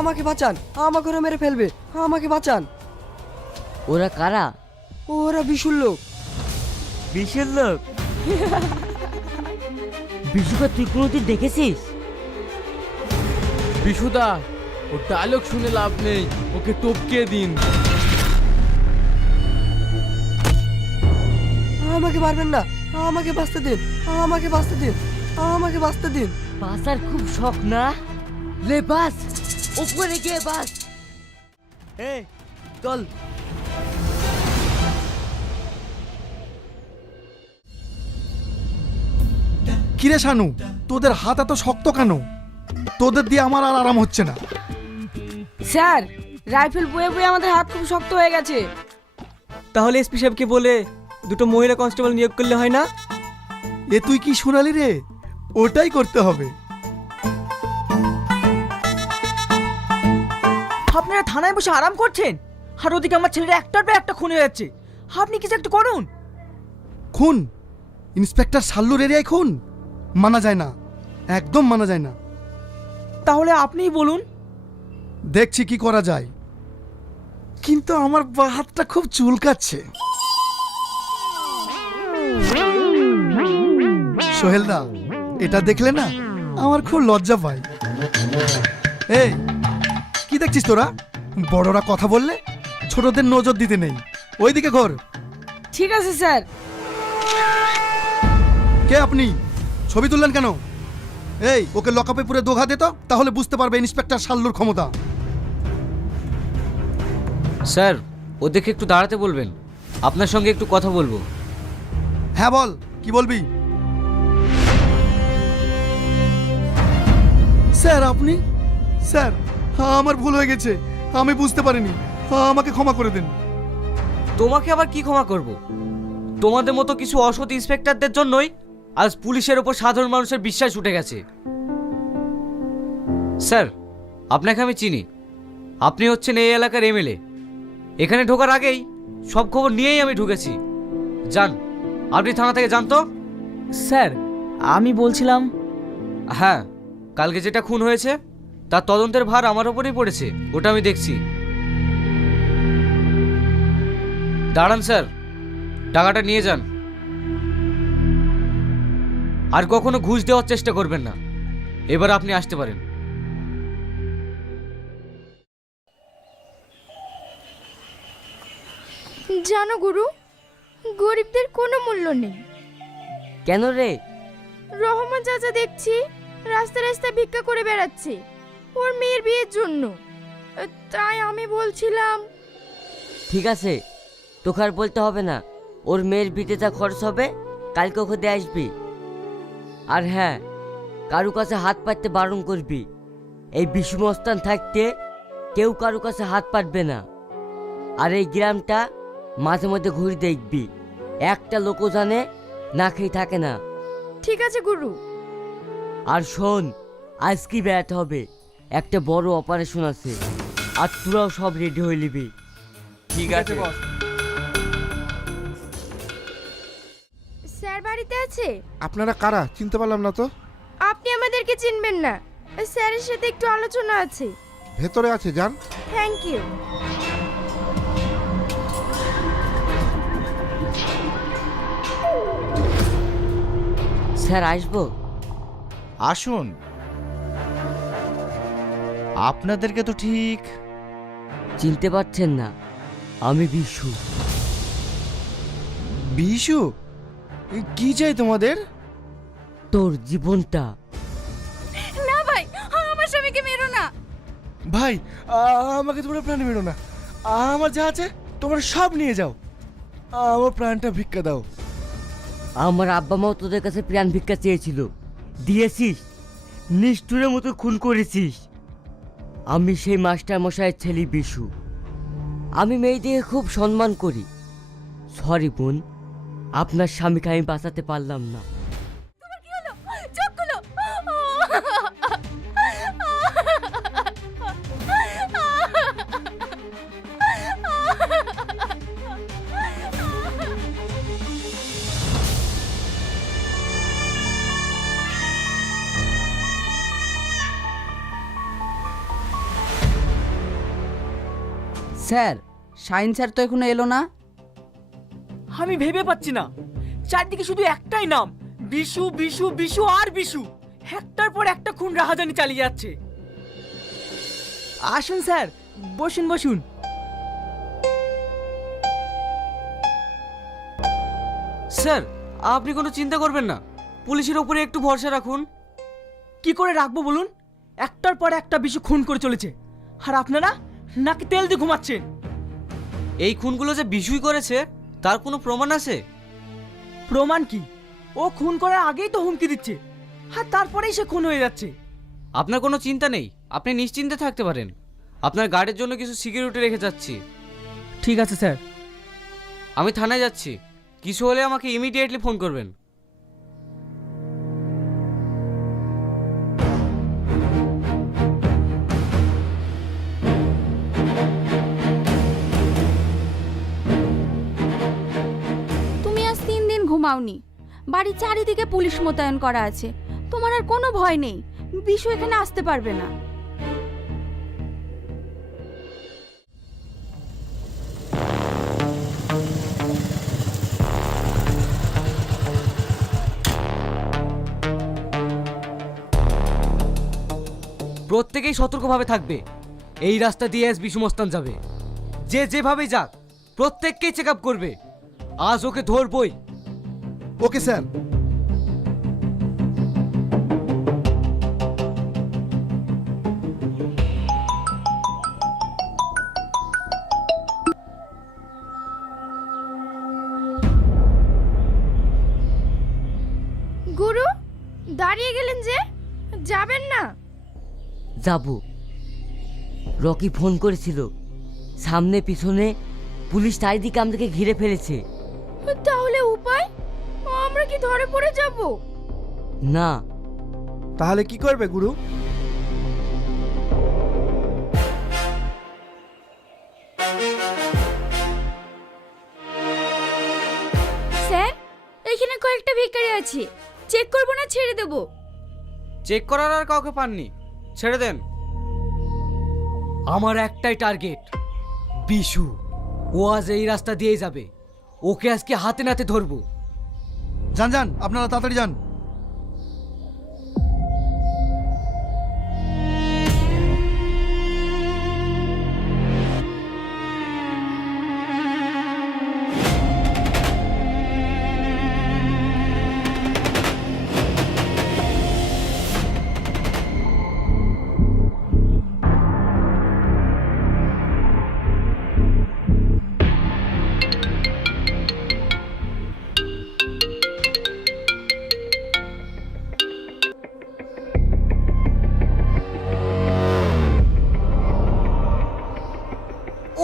আমাকে বাঁচান, আমাকে ওরা মেরে ফেলবে, আমাকে বাঁচান। ওরা কারা? ওরা বিশুর লোক। বিশুর লোক? বিশুকে তুই কোনোদিন দেখেছিস? বিশুদা, ও ডায়লগ শুনে লাভ নেই, ওকে টপকে দিন। আমাকে মারবেন না, আমাকে বাঁচতে দিন, আমাকে বাঁচতে দিন, আমাকে বাঁচতে দিন। বাঁচার খুব শখ না? লে বাস, উপরে গিয়ে বাস। এই চল। কিরে শানু, তোদের হাত এত শক্ত কেন? তোদের দিয়ে আমার আর আরাম হচ্ছে না। স্যার, রাইফেল বয়ে বয়ে আমাদের হাত খুব শক্ত হয়ে গেছে। তাহলে এসপি সাহেবকে বলে দুটো মহিলা কনস্টেবল নিয়োগ করলে হয় না? এ তুই কি শোনালি রে? ওটাই করতে হবে। আপনারা থানায় বসে আরাম করছেন, আর ওদিকে আমার ছেলেটা একটার পর একটা খুন হয়ে যাচ্ছে। আপনি কিছু একটা করুন। খুন? ইন্সপেক্টর সাল্লুর এরিয়ায় খুন? মানা যায় না, একদম মানা যায় না। তাহলে আপনিই বলুন। দেখছি কি করা যায়, কিন্তু আমার বাঁ হাতটা খুব চুলকাচ্ছে। সোহেলদা, এটা দেখলে না আমার খুব লজ্জা পায়। এই কি দেখছিস তোরা? বড়রা কথা বললে ছোটদের নজর দিতে নেই। ওইদিকে ঘর। ঠিক আছে স্যার। কে আপনি? ছবি তুললেন কেন? এই ওকে লকআপে পুরে দোঘা দে তো, তাহলে বুঝতে পারবে ইন্সপেক্টর সাল্লুর ক্ষমতা। স্যার, ওদেরকে একটু দাঁড়াতে বলবেন, আপনার সঙ্গে একটু কথা বলবো। হ্যাঁ বল, কি বলবি? স্যার আপনি? স্যার, আমার ভুল হয়ে গেছে, আমি বুঝতে পারিনি, আমাকে ক্ষমা করে দেন। তোমাকে আবার কি ক্ষমা করব? তোমাদের মতো কিছু অসৎ ইন্সপেক্টরদের জন্যই আজ পুলিশের ওপর সাধারণ মানুষের বিশ্বাস উঠে গেছে। স্যার, আপনাকে আমি চিনি, আপনি হচ্ছেন এই এলাকার এমএলএ। এখানে ঢোকার আগেই সব খবর নিয়েই আমি ঢুকেছি। যান, আপনি থানা থেকে যান তো। স্যার, আমি বলছিলাম, হ্যাঁ, কালকে যেটা খুন হয়েছে তার তদন্তের ভার আমার ওপরেই পড়েছে, ওটা আমি দেখছি। দাঁড়ান স্যার, টাকাটা নিয়ে যান। আর কখনো ঘুষ দেওয়ার চেষ্টা করবেন না। এবার আপনি আসতে পারেন। জানো গুরু, গরিবদের কোনো মূল্য নেই। কেন রে? রহমান চাচা দেখছি রাস্তা রাস্তায় ভিক্ষা করে বেড়াচ্ছে ওর মেয়ের বিয়ের জন্য। তাই আমি বলছিলাম। ঠিক আছে, তোকে আর বলতে হবে না। ওর মেয়ের বিয়েতে যা খরচ হবে কালকে ওকে দিয়ে আসবি। আর হ্যাঁ, কারু কাছে হাত পাততে বারণ করবি। এই বিষ্ণুস্থান থাকতে কেউ কারু কাছে হাত পাতবে না। আর এই গ্রামটা মাঝে মধ্যে ঘুরে দেখবি, একটা লোকও জানে না খেয়ে থাকে না। ঠিক আছে গুরু। আর শোন, আজ কি বেড়াতে হবে, একটা বড় অপারেশন আছে, আর তোরাও সব রেডি হয়ে নিবি। ঠিক আছে বস। স্যার বাড়িতে আছে? আপনারা কারা চিনতে পারলাম না তো। আপনি আমাদেরকে চিনবেন না, স্যারের সাথে একটু আলোচনা আছে। ভেতরে আছে, যান। Thank you. স্যার আসবো? আসুন। আপনাদেরকে তো ঠিক চিনতে পারছেন না, আমি বিশু। বিশু? কি চাই তোমাদের? তোর জীবনটা। না ভাই, আমার স্বামীকে মেরো না। ভাই, আমাকে তোমরা প্রাণ মেরো না। আমার যা আছে তোমরা সব নিয়ে যাও, আমার প্রাণটা ভিক্ষা দাও। আমার আব্বা মাও তোদের কাছে প্রাণ ভিক্ষা চেয়েছিল, দিয়েছিস? নিষ্ঠুরের মতো খুন করেছিস। আমি সেই মাস্টার মশাইয়ের ছেলে বিশু। আমি মেয়েদিকে খুব সম্মান করি। সরি বোন, আপনার স্বামীকে আমি বাঁচাতে পারলাম না। তোমার কি হলো? চোখ খুলো। স্যার সাইন স্যার তো এখনো এলো না। আমি ভেবে পাচ্ছি না, চারদিকে শুধু একটাই নাম, বিশু বিশু বিশু আর বিশু। একটার পর একটা খুন রাহাজানি চালিয়ে যাচ্ছে। আসুন স্যার, বসুন বসুন। স্যার, আপনি কোনো চিন্তা করবেন না, পুলিশের ওপরে একটু ভরসা রাখুন। কি করে রাখবো বলুন? একটার পর একটা বিশু খুন করে চলেছে, আর আপনারা নাকি তেল দিয়ে ঘুমাচ্ছেন। এই খুনগুলো যে বিশুই করেছে তার কোনো প্রমাণ আছে? প্রমাণ কি? ও খুন করার আগেই তো হুমকি দিচ্ছে, আর তারপরেই সে খুন হয়ে যাচ্ছে। আপনার কোনো চিন্তা নেই, আপনি নিশ্চিন্তে থাকতে পারেন। আপনার গার্ডের জন্য কিছু সিকিউরিটি রেখে যাচ্ছি। ঠিক আছে স্যার। আমি থানায় যাচ্ছি, কিছু হলে আমাকে ইমিডিয়েটলি ফোন করবেন। তুমি আজ 3 দিন ঘুমাওনি, বাড়ির চারিদিকে পুলিশ মোতায়েন করা আছে, তোমার আর কোনো ভয় নেই, বিশু এখানে আসতে পারবে না। প্রত্যেকেই সতর্কভাবে থাকবে। এই রাস্তা দিয়ে আজ বিশু মস্তান যাবে, যে যেভাবে যাক প্রত্যেককেই চেক আপ করবে। আজ ওকে ধরবই। Okay sir. গুরু, দাঁড়িয়ে গেলেন যে, যাবেন না? যাব। রকি ফোন করেছিল, সামনে পিছনে পুলিশ চারিদিকে আমাদেরকে ঘিরে ফেলেছে। তাহলে উপায়? আমরা কি ধরে পড়ে যাব? না। তাহলে কি করবে গুরু? স্যার, এখানে কয়েকটা ভিখারি আছে, চেক করব না ছেড়ে দেব? চেক করার আর কাউকে পাননি, ছেড়ে দেন। আমার একটাই টার্গেট, বিশু। ও আজ এই রাস্তা দিয়েই যাবে, ওকে আজকে হাতে নাতে ধরবো। যান যান, আপনারা তাড়াতাড়ি যান।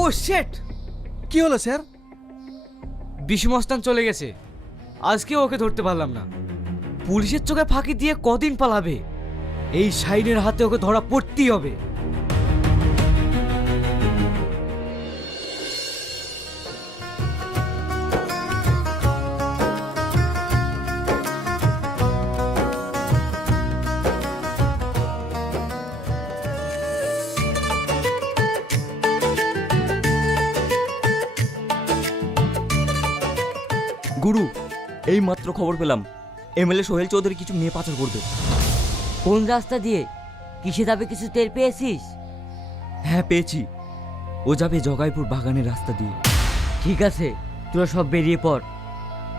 ও শেট! কি হলো স্যার? বিশু মস্তান চলে গেছে, আজকে ওকে ধরতে পারলাম না। পুলিশের চোখে ফাঁকি দিয়ে কদিন পালাবে? এই শাইনের হাতে ওকে ধরা পড়তেই হবে। গুরু, এই মাত্র খবর পেলাম এমএলএ সোহেল চৌধুরী কিছু মেয়ে পাচার করবে। কোন রাস্তা দিয়ে, কিসে যাবে কিছু টের পেয়েছিস? হ্যাঁ পেয়েছি, ও যাবে জগাইপুর বাগানের রাস্তা দিয়ে। ঠিক আছে, তোরা সব বেরিয়ে পড়।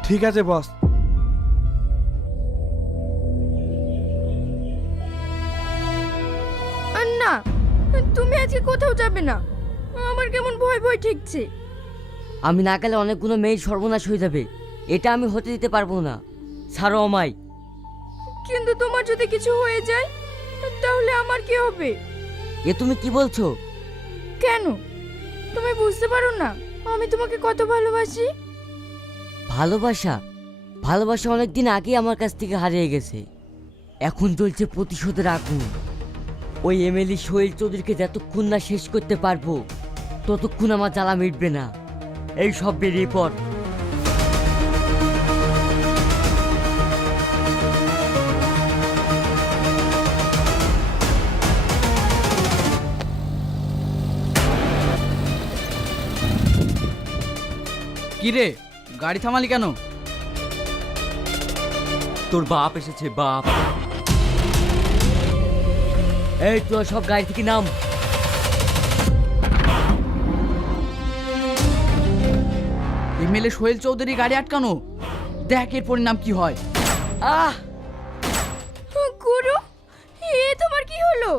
ঠিক আছে বস। না, তুমি আজকে কোথাও যাবে না, আমার কেমন ভয় ভয় ঠেকছে। আমি না গেলে অনেকগুলো মেয়ের সর্বনাশ হয়ে যাবে, এটা আমি হতে দিতে পারবো না। ছাড়ো আমায়। কিন্তু তোমার যদি কিছু হয়ে যায় তাহলে আমার কি হবে? এ তুমি কি বলছো? কেন, তুমি বুঝতে পারো না আমি তোমাকে কত ভালোবাসি? ভালোবাসা? ভালোবাসা অনেকদিন আগেই আমার কাছ থেকে হারিয়ে গেছে। এখন চলছে প্রতিশোধের আগুন। ওই এমএলএ সোহেল চৌধুরীকে যতক্ষণ না শেষ করতে পারবো ততক্ষণ আমার জ্বালা মিটবে না। এই সব বেরিয়ে পড়। কি রে গাড়ি থামালি কেন? তোর বাপ এসেছে, বাপ। এই তোরা সব গাড়ি থেকে নাম। এমএলএ সোহেল চৌধুরী গাড়ি আটকানো, দেখ এর পরিণাম কি হয়। আহ, গুরু, এ তোমার কি হলো?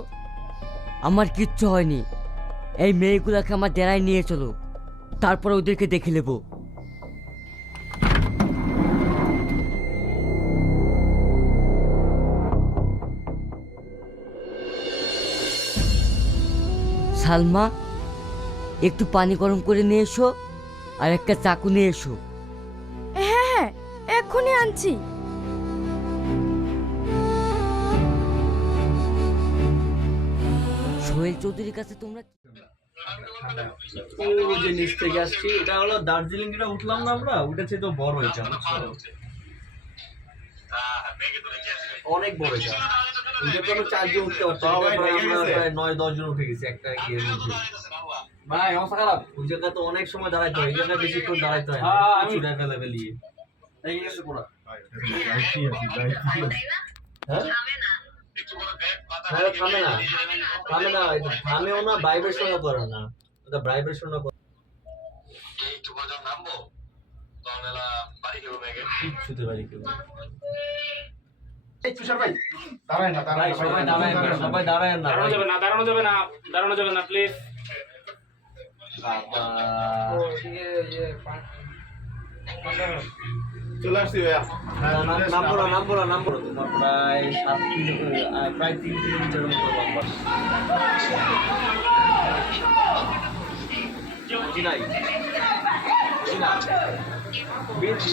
আমার কিচ্ছু হয়নি। এই মেয়েগুলোকে আমার ডেরায় নিয়ে চলো, তারপর ওদেরকে দেখে নেবো। সালমা, একটু পানি গরম করে নিয়ে এসো, আর একটা চাকু নিয়ে এসো। হ্যাঁ হ্যাঁ, এক্ষুনি আনছি। সোহেল চৌধুরীর কাছে তোমরা যে নিচ থেকে আসছি, এটা হলো দার্জিলিং যেটা উঠলাম না আমরা, উঠেছে তো বড় এটা, অনেক বড় এটা। ওইটা কোনো 4 জন উঠতে পারতো, প্রায় 9-10 জন উঠে গেছে একটা গিয়ের মধ্যে। ভাই অবস্থা খারাপ। ওই জায়গা তো অনেক সময় দাঁড়াইতে হয়, এই জায়গায় বেশিক্ষণ দাঁড়াইতে হয় না, চুড়ে ফেলে ফেলিয়ে এই গেছে পুরা। হ্যাঁ থামে না, থামে না, থামেও না, ভাইব্রেশনও করে না, ওটা ভাইব্রেশনও করে। কিচ্ছুতে বাড়ি কেউ সবাই দাঁড়ায় না, দাঁড়ানো যাবে না প্লিজ। চলে আসছি ভাইয়া। নামবো না, তোমার প্রায় 7 কিলোমিটার, প্রায় 3 কিলোমিটার মতো লম্বা। চিনাই চিনা বেশি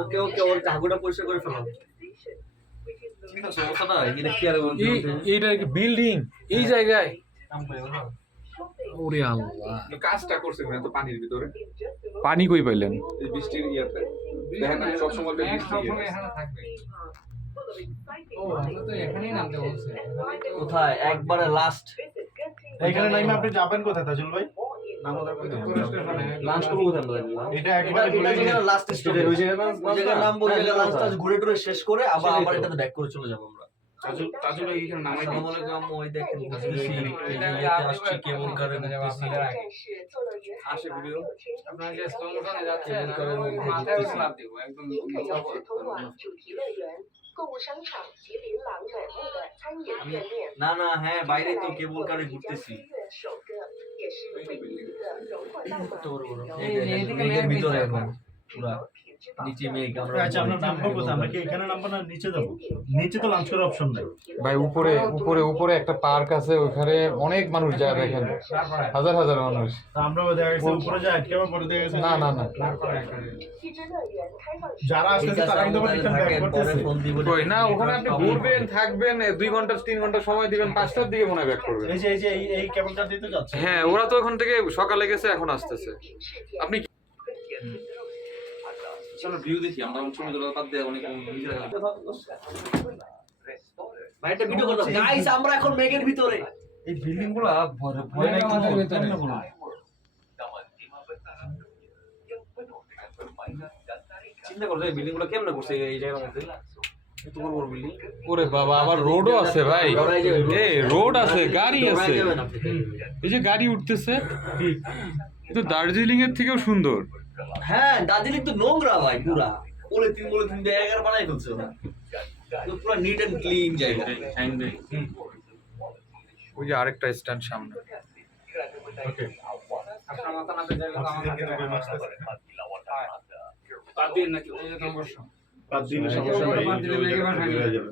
ওকে ওকে, ওর ঝাগুটা পরিষ্কার করে ফেলো। সমস্যাটা এখানে কি আর এইটা কি বিল্ডিং এই জায়গায়? ওরে আল্লাহ, কাজটা করছে তো পানির ভিতরে, পানি কই পাইলেন? এই বৃষ্টির ইয়াতে দেখেন না সবসময় থাকবে। ও আমরা তো এখানেই নামতে বলছে। কোথায় একবারে লাস্ট এখানে নাইমা আপনি যাবেন কোথায় তাজুল ভাই? লাঞ্চ করবো কোথায় আমরা? এটা একবারে এটা যেখানে লাস্ট স্টেশন, ওই জায়গায় নামবো, ওই জায়গায় লাঞ্চ টাঞ্চ ঘুরে টুরে শেষ করে আবার এটাতে ব্যাক করে চলে যাবো আমরা। তাজুল এখানে নামাই দিই। আসসালামু আলাইকুম আম্মু, ওই দেখেন ঘুরতেছি, এই যে ইয়েতে আসছি, কেমন করে ঘুরতেছি, আসে ভিডিও আপনারা যে স্লোগানে যাচ্ছে কেমন করে মাথায় ঘুরতেছি। লাভ দিব একদম। না না, হ্যাঁ বাইরে তো কেবল কারে ঘুরতেছি। এই যে মেঘের ভিতরে এখন পুরা নিচে মেঘ। আচ্ছা আমরা নামবো কোথায়? আমরা কি এখানে নামবো না নিচে যাবো? নিচে তো লাঞ্চ করার অপশন নাই ভাই উপরে উপরে উপরে একটা পার্ক আছে, ওখানে অনেক মানুষ যায়, দেখেন হাজার হাজার মানুষ। তা আমরা দেখা গেছে উপরে যাই কেমন পরে দেখা গেছে না না না, যারা আসতেছে তারা কিন্তু আবার রিটার্ন ব্যাক করতেছে। কই না, ওখানে আপনি ঘুরবেন থাকবেন 2 ঘন্টা 3 ঘন্টা সময় দিবেন, 5টার দিকে মনে হয় ব্যাক করবেন। এই যে এই কেবলটা দিতে যাচ্ছে। হ্যাঁ ওরা তো ওখান থেকে সকালে গেছে, এখন আসতেছে। আপনি চলো ভিউ দেখি আমরা, সময় ধরে বাদ দিয়ে অনেক ভাই একটা ভিডিও করলাম গাইস, আমরা এখন মেঘের ভিতরে। এই বিল্ডিং গুলা ভয় নাই কেমন বলো? চিন্তা করো এই বিল্ডিং গুলো কেমনে করছে এই জায়গার মধ্যে, এত বড় বড় বিল্ডিং। ওরে বাবা, আবার রোডও আছে ভাই, এই রোড আছে, গাড়ি আছে, এই যে গাড়ি উঠতেছে। এটা দার্জিলিং এর থেকেও সুন্দর। হ্যাঁ দার্জিলিং তো নোংরা ভাই পুরা, বলে তিন জায়গা বানাই ফেলছে ওরা, পুরো নিট এন্ড ক্লিন জায়গা। ওই যে আরেকটা স্ট্যান্ড সামনে। ওকে আপনার মাথা নাতে জায়গা বাদ দিন নাকি ওই যে সমস্যা। বাদ দিলে সমস্যা নাই, হয়ে যাবে।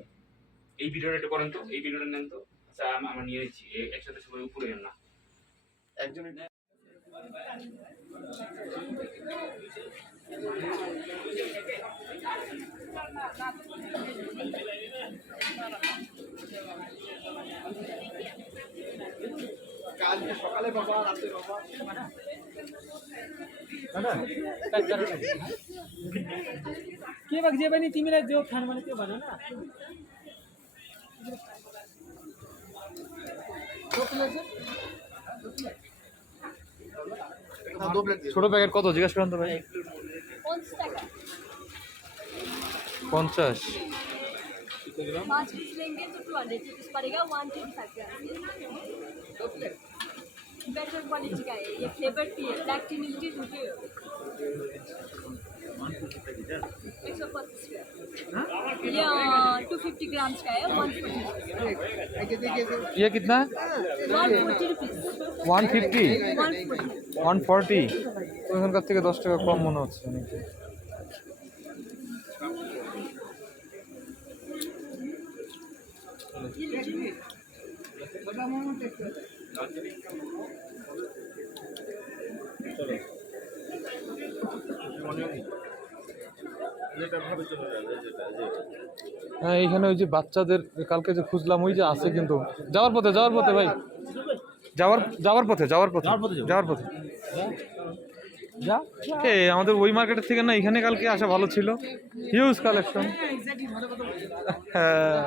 এই ভিডিওটা একটু করেন তো, এই ভিডিওটা নেন তো। আচ্ছা আমরা নিয়ে নিচ্ছি, একসাথে সবাই উপরে যান না একজন। কালকে সকালে বাবা, রাতে বাবা, কে বাগ যে বানি তিমিরা দেও খান মানে কে বানো না ছোট প্যাকেট কত জিজ্ঞাসা করেন তো ভাই? 50। 5 पीस लेंगे तो 200 रुपीस पड़ेगा 125 ग्राम बेटर क्वालिटी का है ये फ्लेवर टी है ब्लैक टी मिल्क टी दूध 125 ग्राम ये 250 ग्राम का है 140 ये कितना? 140 रुपीस 150 140 140। ওখানকার থেকে 10 টাকা কম মনে হচ্ছে নাকি? হ্যাঁ এইখানে ওই যে বাচ্চাদের কালকে যে খুঁজলাম ওই যে আছে, কিন্তু যাওয়ার পথে ভাই, যাওয়ার পথে আমাদের ওই মার্কেটের থেকে না এখানে কালকে আসা ভালো ছিল, হিউজ কালেকশন। হ্যাঁ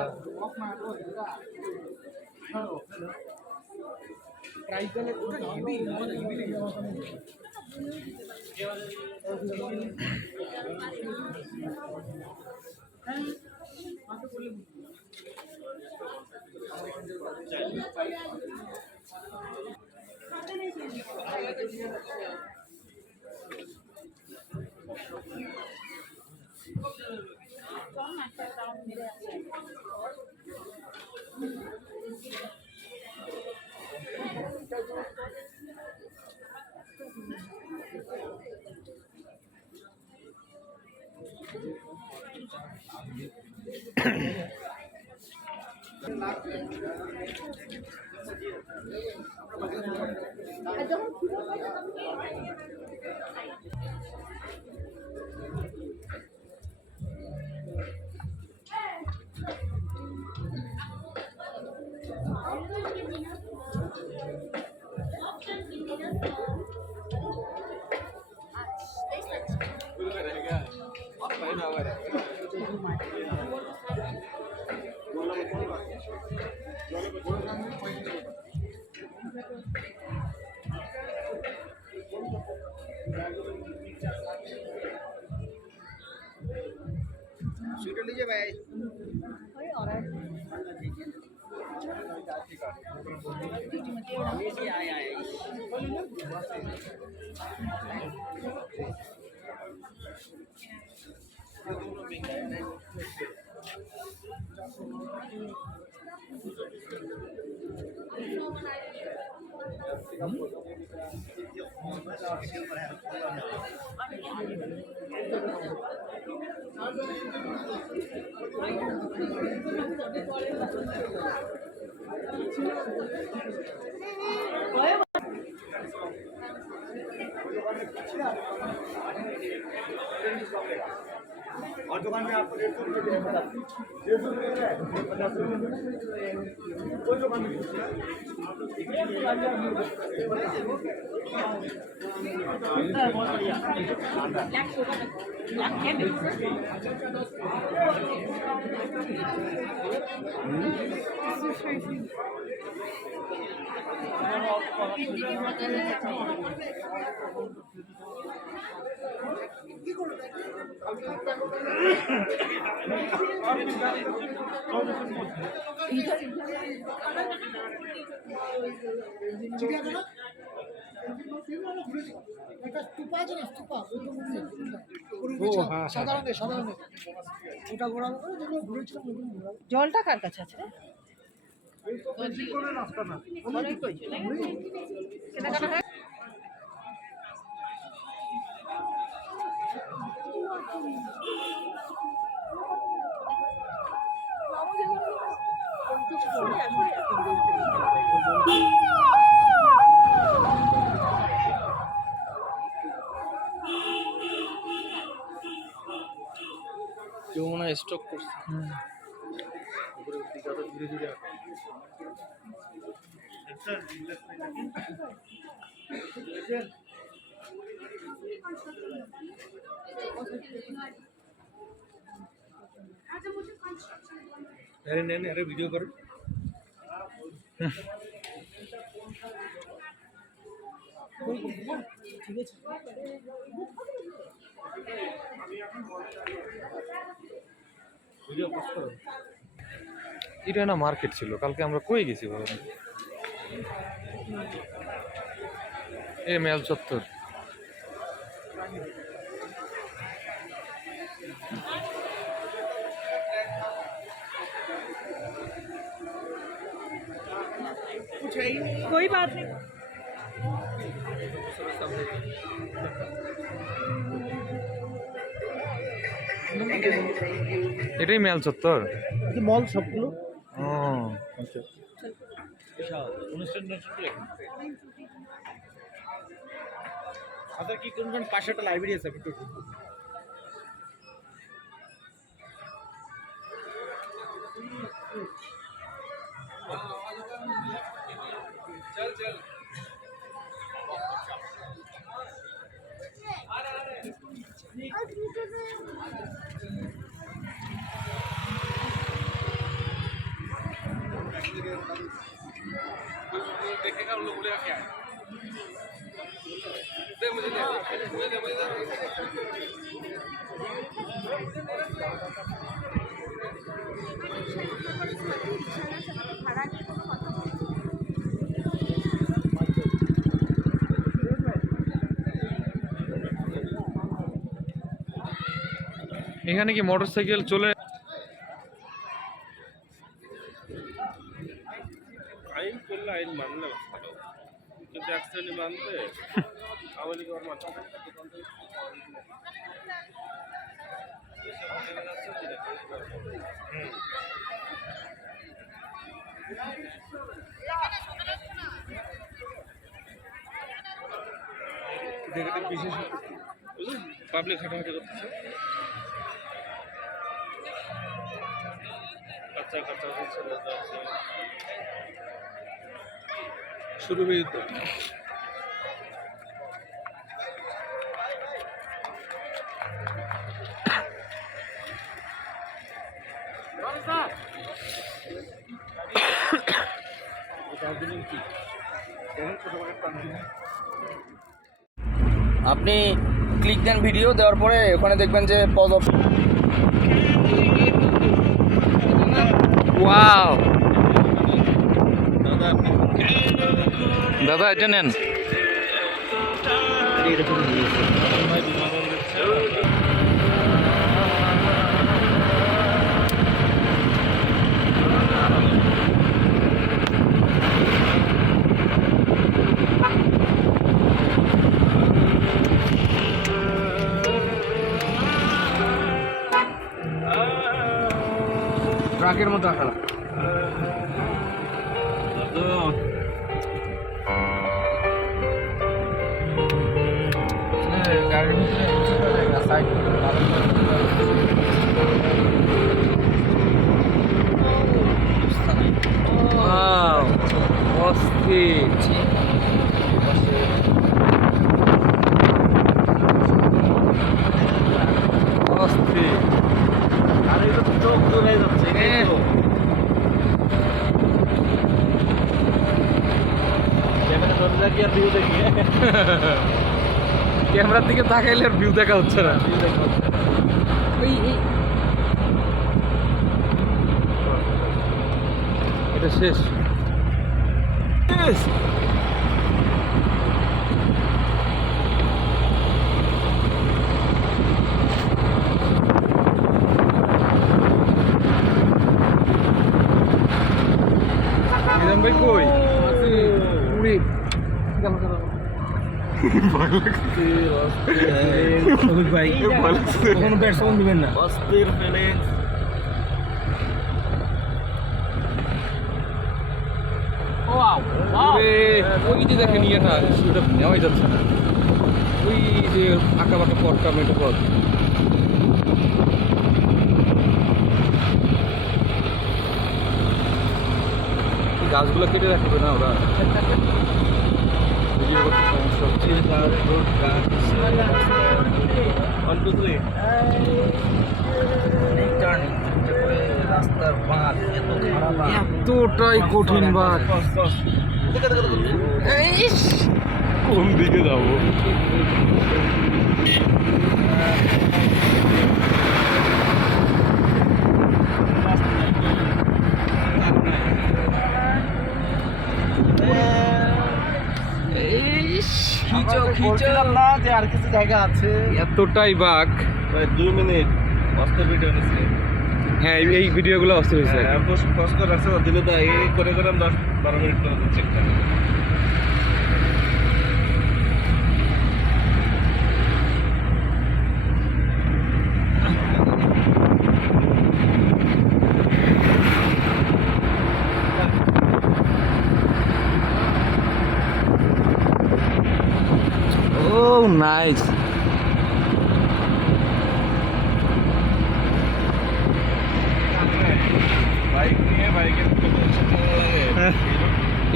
और दुकान में आपको 150 জলটা কার কাছে আছে রে? কেউ মনে হয় স্টক করছে। अरे नहीं अरे वीडियो करो। এটা না মার্কেট ছিল, কালকে আমরা কই গেছি বলো? এ মেল চত্বর। कोई बात नहीं। এটাই মেল চত্বর। মল সবগুলো ও অনুষ্ঠান আচ্ছা, কি করবেন? পাশে একটা লাইব্রেরি আছে, এখানে কি মোটরসাইকেল চলে? আইন করলে আইন মানলে ভালো, কিন্তু এক শ্রেণী মানতে আওয়ামী লীগ বিশেষ পাবলিক হাঁটাহাঁটি করতেছে, বাচ্চা কাচ্চা ছেলে যাচ্ছে, শুরু হয়ে যেত। আপনি ক্লিক দেন ভিডিও দেওয়ার পরে ওখানে দেখবেন যে পজ অপশন। ওয়াও দাদা এটা নেন। ট্রাকের মতো আঁকা গাড়ির ক্যামেরার দিকে তাকাইলে আর ভিউ দেখা হচ্ছে না। এটা শেষ। নিজাম ভাই কই? কোনো ব্যাট সাউন্ড দিবেন না। ওই যে দেখেন ইয়ে না, ওটা নেওয়াই যাচ্ছে না। ওই যে আঁকা বাঁকা পথটা মেটো পথ, গাছগুলো কেটে রাখবে না ওরা। ভিডিও করতে সমস্যা হচ্ছে। রাস্তার বাঁধ এত খারাপ, এতটাই কঠিন বাদ। কোন দিকে যাবো? বলছিলাম না যে আর কিছু জায়গা আছে। এতটাই বাঘ। 2 মিনিট অস্ত্র ভিডিও নিচ্ছে। হ্যাঁ, এই ভিডিওগুলো অস্থির হয়েছে। কষ্ট রাখছে দিলে তো এই করে করে 10-12 মিনিট করে চেক করে। Oh, nice. বাইক নিয়ে বাইকের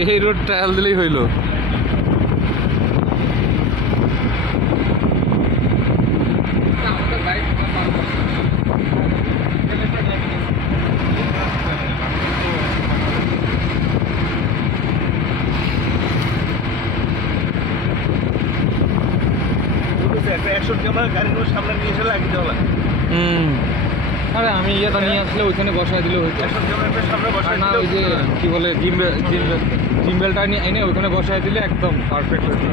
লাগে এই রোড ট্রায়াল দিলেই হইলো। একটা 100 ক্যামেরা গাড়ির সামনে নিয়ে এসে লাগিয়ে দেওয়া লাগে। আরে আমি ইয়েটা নিয়ে আসলে ওইখানে বসায় দিলে হইতো। 100 ক্যামেরা সামনে বসে না, ওই যে কি বলে জিম্বেলটা এনে ওইখানে বসায় দিলে একদম পারফেক্ট হইতো।